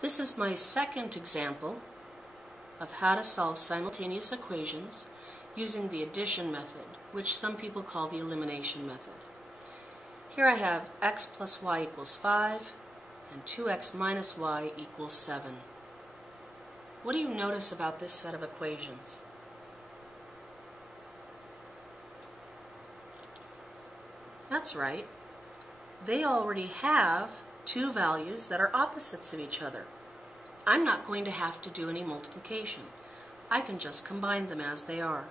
This is my second example of how to solve simultaneous equations using the addition method, which some people call the elimination method. Here I have x plus y equals 5 and 2x minus y equals 7. What do you notice about this set of equations? That's right. They already have two values that are opposites of each other. I'm not going to have to do any multiplication. I can just combine them as they are.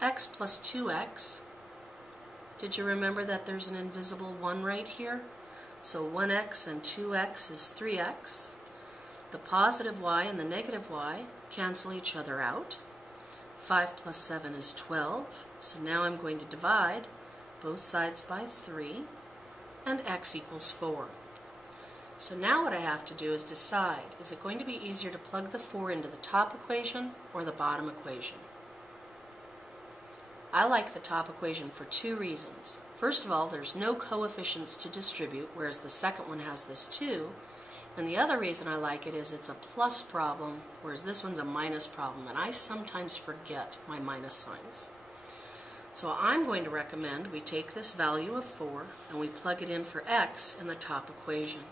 X plus 2x. Did you remember that there's an invisible 1 right here? So 1x and 2x is 3x. The positive y and the negative y cancel each other out. 5 plus 7 is 12. So now I'm going to divide both sides by 3, and x equals 4. So now what I have to do is decide, is it going to be easier to plug the 4 into the top equation or the bottom equation? I like the top equation for two reasons. First of all, there's no coefficients to distribute, whereas the second one has this 2. And the other reason I like it is it's a plus problem, whereas this one's a minus problem, and I sometimes forget my minus signs. So I'm going to recommend we take this value of 4 and we plug it in for x in the top equation.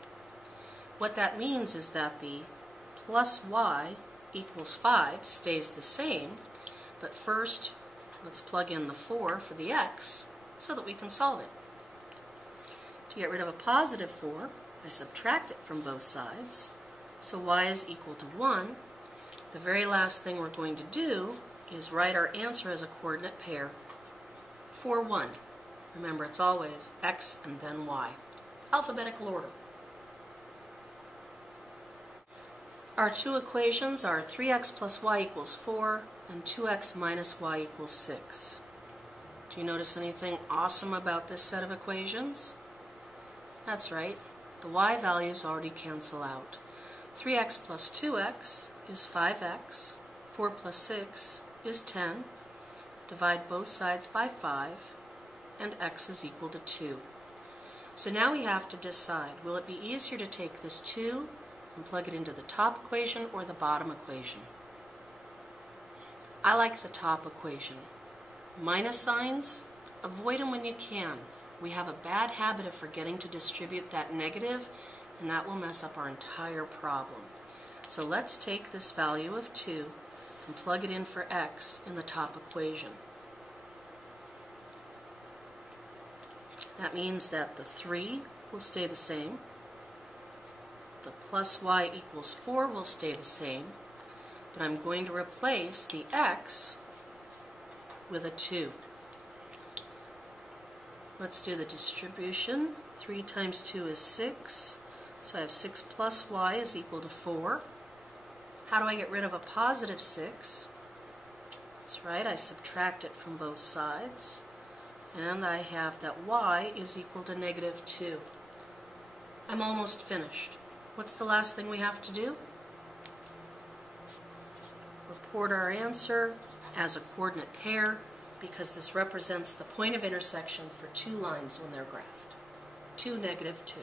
What that means is that the plus y equals 5 stays the same, but first let's plug in the 4 for the x so that we can solve it. To get rid of a positive 4, I subtract it from both sides, so y is equal to 1. The very last thing we're going to do is write our answer as a coordinate pair. 4, 1. Remember, it's always x and then y. Alphabetical order. Our two equations are 3x plus y equals 4 and 2x minus y equals 6. Do you notice anything awesome about this set of equations? That's right. The y values already cancel out. 3x plus 2x is 5x. 4 plus 6 is 10. Divide both sides by 5, and x is equal to 2. So now we have to decide, will it be easier to take this 2 and plug it into the top equation or the bottom equation? I like the top equation. Minus signs, avoid them when you can. We have a bad habit of forgetting to distribute that negative, and that will mess up our entire problem. So let's take this value of 2 and plug it in for x in the top equation. That means that the 3 will stay the same, the plus y equals 4 will stay the same, but I'm going to replace the x with a 2. Let's do the distribution. 3 times 2 is 6, so I have 6 plus y is equal to 4. How do I get rid of a positive 6? That's right, I subtract it from both sides, and I have that y is equal to negative 2. I'm almost finished. What's the last thing we have to do? Report our answer as a coordinate pair, because this represents the point of intersection for two lines when they're graphed. 2, negative 2.